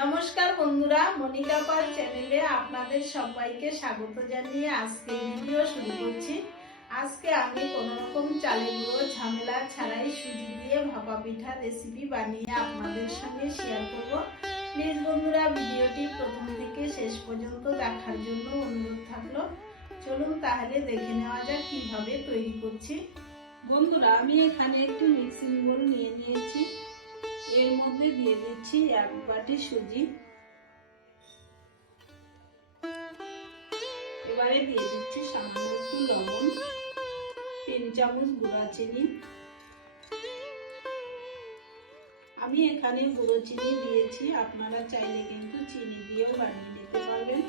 নমস্কার বন্ধুরা, মনিকা পাল চ্যানেলে আপনাদের সবাইকে স্বাগত জানিয়ে আজকে ভিডিও শুরু করছি। আজকে আমি কোনো রকম চালের গুঁড়ো, ঝামেলা ছাড়াই সুজি দিয়ে ভাপা পিঠা রেসিপি বানিয়ে আপনাদের সঙ্গে শেয়ার করব। প্লিজ বন্ধুরা, ভিডিওটি প্রথম থেকে শেষ পর্যন্ত দেখার জন্য অনুরোধ থাকল। চলুন তাহলে দেখে নেওয়া যাক কীভাবে তৈরি করছি। বন্ধুরা, আমি এখানে একটু মিক্সিং বোল নিয়ে নিয়েছি। এর মধ্যে দিয়ে দিচ্ছি এক বাটি সুজি। এবারে দিয়ে দিচ্ছি সামান্য একটু লবণ, তিন চামচ গুঁড়া চিনি। আমি এখানে গুঁড়ো চিনি দিয়েছি, আপনারা চাইলে কিন্তু চিনি দিয়েও বানিয়ে নিতে পারবেন।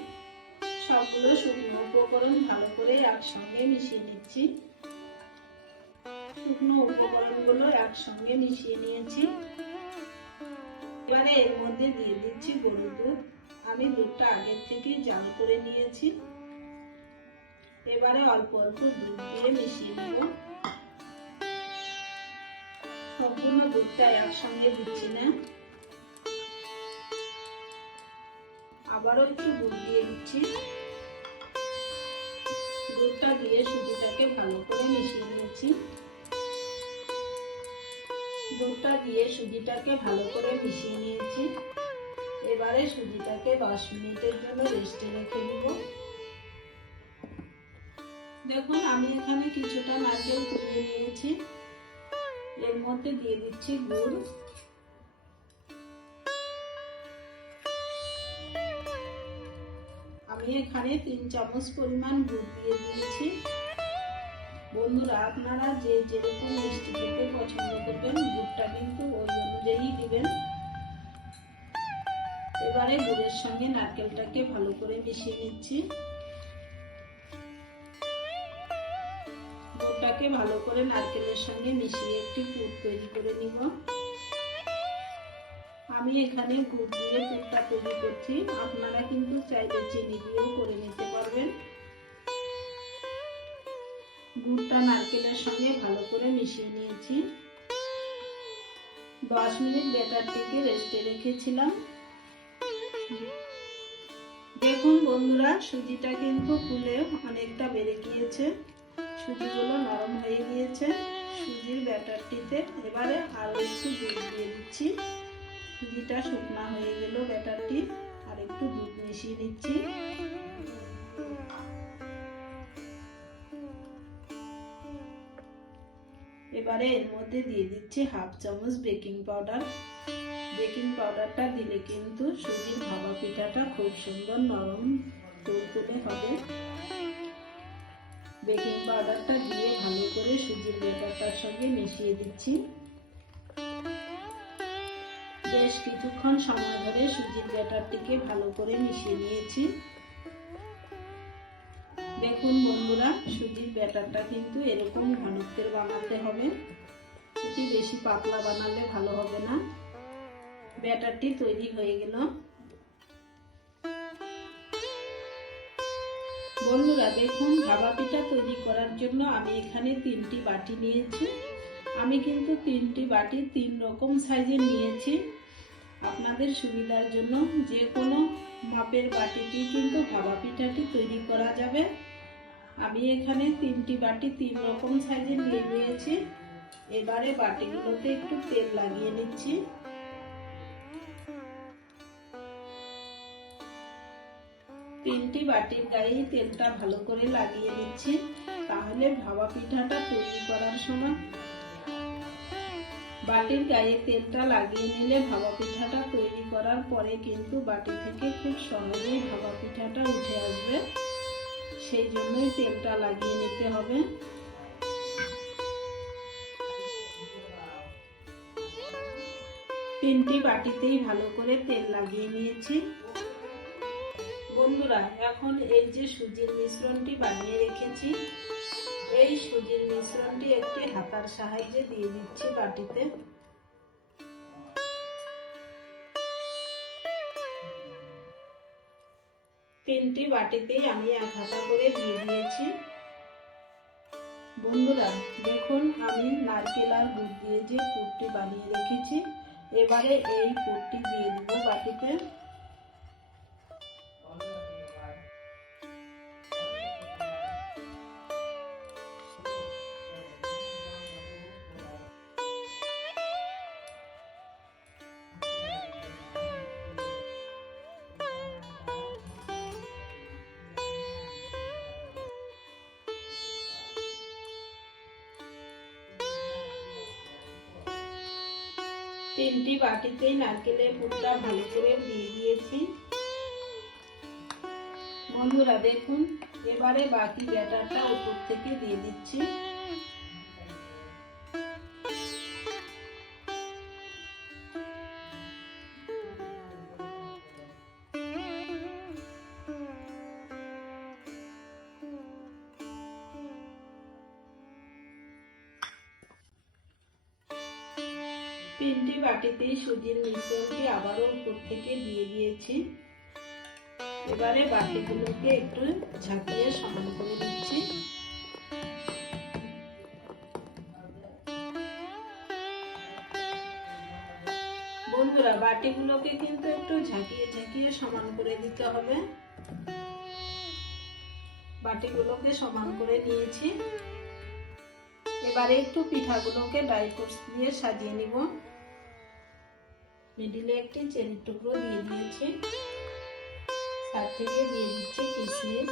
সবগুলো শুকনো উপকরণ ভালো করে একসঙ্গে মিশিয়ে নিচ্ছি। শুকনো উপকরণগুলো একসঙ্গে মিশিয়ে নিয়েছি। এবারে এর মধ্যে দিয়ে দিচ্ছি গরুর দুধ। আমি দুধটা আগের থেকে জাল করে নিয়েছি। এবারে অল্প অল্প দুধ দিয়ে মিশিয়ে নেব। সম্পূর্ণ দুধটা একসঙ্গে দিচ্ছি না। আবারও একটু দুধ দিয়ে দিচ্ছি। দুধটা দিয়ে সুজিটাকে ভালো করে মিশিয়ে নিয়েছি। দুধটা দিয়ে সুজিটাকে ভালো করে মিশিয়ে নিয়েছি। এবারে সুজিটাকে দশ মিনিটের জন্য রেস্টে রেখে দিব। দেখুন, আমি এখানে কিছুটা নারকেল কুড়িয়ে নিয়েছি। এর মধ্যে দিয়ে দিচ্ছি গুড়। আমি এখানে তিন চামচ পরিমাণ গুড় দিয়ে দিয়েছি। বন্ধুরা, আপনারা যে যেরকম মিষ্টি খেতে এবারে গুড়ের সঙ্গে নারকেলটাকে ভালো করে মিশিয়ে নিচ্ছি। গুড়টাকে ভালো করে নারকেলের সঙ্গে মিশিয়ে একটি পুর তৈরি করে নিব। আমি এখানে গুড় দিয়ে পুরটা তৈরি করছি। আপনারা কিন্তু চাইলে চিনি দিয়েও করে নিতে পারবেন। গুড়টা নারকেলের সঙ্গে ভালো করে মিশিয়ে নিয়েছি। দশ মিনিট ব্যাটারটিকে রেস্টে রেখেছিলাম। দেখুন বন্ধুরা, সুজিটা কিন্তু ফুলে অনেকটা বেড়ে গিয়েছে। সুজিগুলো নরম হয়ে গিয়েছে। সুজির ব্যাটারটিতে এবারে আরও একটু দুধ দিয়ে দিচ্ছি। সুজিটা শুকনা হয়ে গেল ব্যাটারটি। আর একটু দুধ মিশিয়ে দিচ্ছি এবারে এর মধ্যে দিয়ে দিচ্ছি হাফ চামচ বেকিং পাউডার। বেকিং পাউডারটা দিলে কিন্তু সুজির ভাবা পিঠাটা খুব সুন্দর নরম তুলতুলে হবে। বেকিং পাউডারটা দিয়ে ভালো করে সুজির ব্যাটারটার সঙ্গে মিশিয়ে দিচ্ছি। বেশ কিছুক্ষণ সময় ধরে সুজির ব্যাটারটিকে ভালো করে মিশিয়ে নিয়েছি। দেখুন বন্ধুরা, সুজির ব্যাটারটা কিন্তু এরকম ঘনত্বের বানাতে হবে। এটি বেশি পাতলা বানালে ভালো হবে না। ব্যাটারটি তৈরি হয়ে গেল। বন্ধুরা, দেখুন ভাবা পিঠা তৈরি করার জন্য আমি এখানে তিনটি বাটি নিয়েছি। আমি কিন্তু তিনটি বাটি তিন রকম সাইজে নিয়েছি। আপনাদের সুবিধার জন্য যে কোনো মাপের বাটিটি কিন্তু ভাবা পিঠাটি তৈরি করা যাবে। আমি এখানে তিনটি বাটি তিন রকম সাইজে নিয়ে নিয়েছি। এবারে বাটিগুলোতে একটু তেল লাগিয়ে নিচ্ছি। তিনটি বাটির গায়ে তেলটা ভালো করে লাগিয়ে নিচ্ছি। তাহলে ভাবা পিঠাটা তৈরি করার সময় বাটির গায়ে তেলটা লাগিয়ে নিলে ভাবা পিঠাটা তৈরি করার পরে কিন্তু বাটি থেকে খুব সহজেই ভাবা পিঠাটা উঠে আসবে। সেই জন্যই তেলটা লাগিয়ে নিতে হবে। তিনটি বাটিতেই ভালো করে তেল লাগিয়ে নিয়েছি। বন্ধুরা, এখন এই যে সুজির মিশ্রণটি বানিয়ে রেখেছি, এই সুজির মিশ্রণটি একটি হাতার সাহায্যে দিয়ে দিচ্ছি বাটিতে। তিনটি বাটিতেই আমি এক হাতা করে দিয়ে দিয়েছি। বন্ধুরা, দেখুন, আমি নারকেল আর গুড় দিয়ে যে পুরটি বানিয়ে রেখেছি, এবারে এই পুরটি দিয়ে দিব বাটিতে। তিনটি বাটিতেই নারকেলের পুরটা ভালো করে দিয়ে দিয়েছি। বন্ধুরা, দেখুন, এবারে বাকি ব্যাটারটা উপর থেকে দিয়ে দিচ্ছি। তিনটি বাটিতেই সুজির মিশ্রণটি আবারও উপর থেকে দিয়ে দিয়েছি। এবারে বাটিগুলোকে একটু ঝাঁকিয়ে সমান করে দিচ্ছি। বন্ধুরা, বাটিগুলোকে কিন্তু একটু ঝাঁকিয়ে ঝাঁকিয়ে সমান করে দিতে হবে। বাটিগুলোকে সমান করে নিয়েছি। এবারে একটু পিঠাগুলোকে ড্রাই ফ্রুটস দিয়ে সাজিয়ে নিব। মিডিলে একটি চেরির টুকরো দিয়ে দিয়েছি। সার থেকে দিয়ে দিচ্ছি কিশমিশ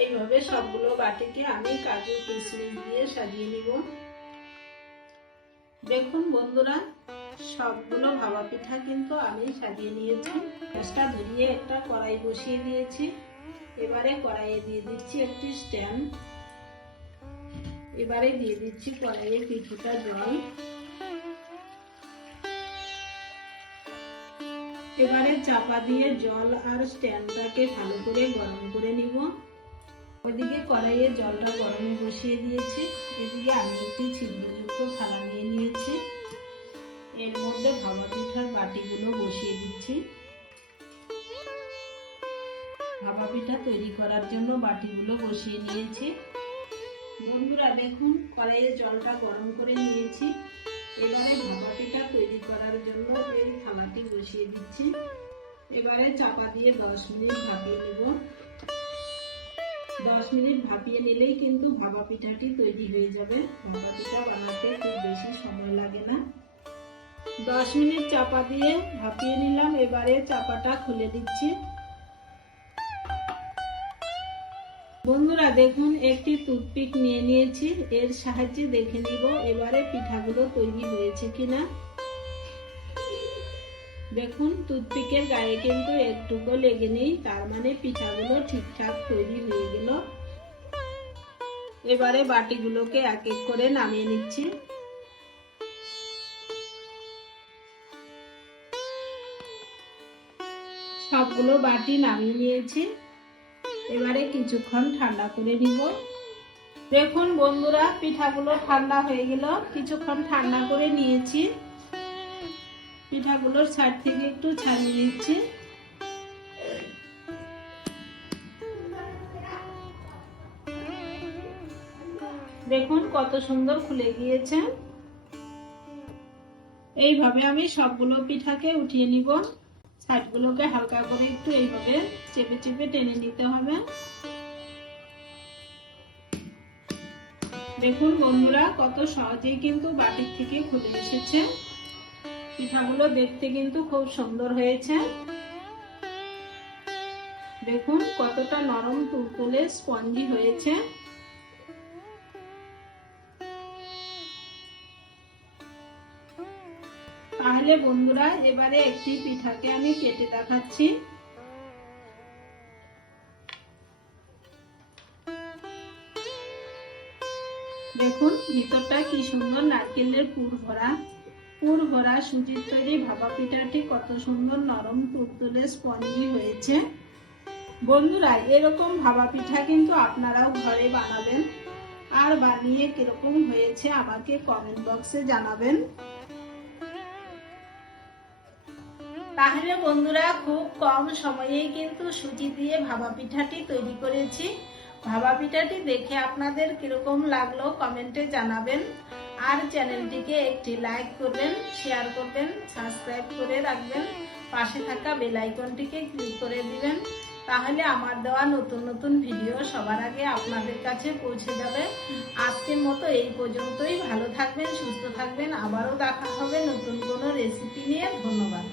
এইভাবে সবগুলো বাটিকে আমি কাজু কিশমিশ দিয়ে সাজিয়ে নিব। দেখুন বন্ধুরা, সবগুলো ভাবা পিঠা কিন্তু আমি সাজিয়ে নিয়েছি। গ্যাসটা ধরিয়ে একটা কড়াই বসিয়ে দিয়েছি। এবারে কড়াইয়ে দিয়ে দিচ্ছি একটি স্ট্যান্ড এবারে দিয়ে দিচ্ছি কড়াইয়ে কিছুটা জল। এবারে চাপা দিয়ে জল আর স্ট্যান্ডটাকে ভালো করে গরম করে নিব। ওইদিকে কড়াইয়ে জলটা গরমে বসিয়ে দিয়েছি। এদিকে আমি একটি ছিদ্রযুক্ত থালা নিয়ে নিয়েছি। এর মধ্যে ভাবা পিঠার বাটিগুলো বসিয়ে দিচ্ছি। ভাপা পিঠা তৈরি করার জন্য বাটিগুলো বসিয়ে নিয়েছি। বন্ধুরা, দেখুন, কড়াইয়ে জলটা গরম করে নিয়েছি। এবারে ভাপা পিঠা তৈরি করার জন্য এই থালাটি বসিয়ে দিচ্ছি। এবারে চাপা দিয়ে দশ মিনিট ভাপিয়ে নেব। দশ মিনিট ভাপিয়ে নিলেই কিন্তু ভাপা পিঠাটি তৈরি হয়ে যাবে। ভাপা পিঠা বানাতে খুব বেশি সময় লাগে না। দশ মিনিট চাপা দিয়ে ভাপিয়ে নিলাম। এবারে চাপাটা খুলে দিচ্ছি। বন্ধুরা, দেখুন, একটি টুথপিক নিয়ে নিয়েছি। এর সাহায্যে দেখে নিব এবারে পিঠাগুলো তৈরি হয়েছে কিনা। দেখুন, টুথপিকের গায়ে কিন্তু একটুকু লেগে নেই, তার মানে পিঠাগুলো ঠিকঠাক তৈরি হয়ে গেল। এবারে বাটিগুলোকে এক এক করে নামিয়ে নিচ্ছি। সবগুলো বাটি নামিয়ে নিয়েছি। এবারে কিছুক্ষণ ঠান্ডা করে নিব। দেখুন বন্ধুরা, পিঠাগুলো ঠান্ডা হয়ে গেল। কিছুক্ষণ ঠান্ডা করে নিয়েছি। পিঠাগুলোর সাইড থেকে একটু ছাড়িয়ে নিচ্ছি। দেখুন কত সুন্দর খুলে গিয়েছে। এইভাবে আমি সবগুলো পিঠাকে উঠিয়ে নিব। সাইডগুলোকে হালকা করে একটু এইভাবে চেপে চেপে টেনে নিতে হবে। দেখুন বন্ধুরা, কত সহজেই কিন্তু বাটির থেকে খুলে এসেছে। পিঠাগুলো দেখতে কিন্তু খুব সুন্দর হয়েছে। দেখুন কতটা নরম তুলতুলে স্পঞ্জি হয়েছে। তাহলে বন্ধুরা, এবারে একটি পিঠাকে আমি কেটে দেখাচ্ছি। দেখুন, ভিতরটা কি সুন্দর নারকেলের পুর ভরা। পুর ভরা সুজির তৈরি ভাপা পিঠাটি কত সুন্দর নরম তুলতুলে স্পঞ্জি হয়েছে। বন্ধুরা, এরকম ভাপা পিঠা কিন্তু আপনারাও ঘরে বানাবেন। আর বানিয়ে কীরকম হয়েছে আমাকে কমেন্ট বক্সে জানাবেন। তাহলে বন্ধুরা খুব কম সময়েই কিন্তু সুজি দিয়ে ভাবা পিঠাটি তৈরি করেছি। ভাবা পিঠাটি দেখে আপনাদের কীরকম লাগল কমেন্টে জানাবেন। আর চ্যানেলটিকে একটি লাইক করবেন, শেয়ার করবেন, সাবস্ক্রাইব করে রাখবেন, পাশে থাকা বেল আইকনটিকে ক্লিক করে দিবেন। তাহলে আমার দেওয়া নতুন নতুন ভিডিও সবার আগে আপনাদের কাছে পৌঁছে যাবে। আজকের মতো এই পর্যন্তই। ভালো থাকবেন, সুস্থ থাকবেন। আবারও দেখা হবে নতুন কোনো রেসিপি নিয়ে। ধন্যবাদ।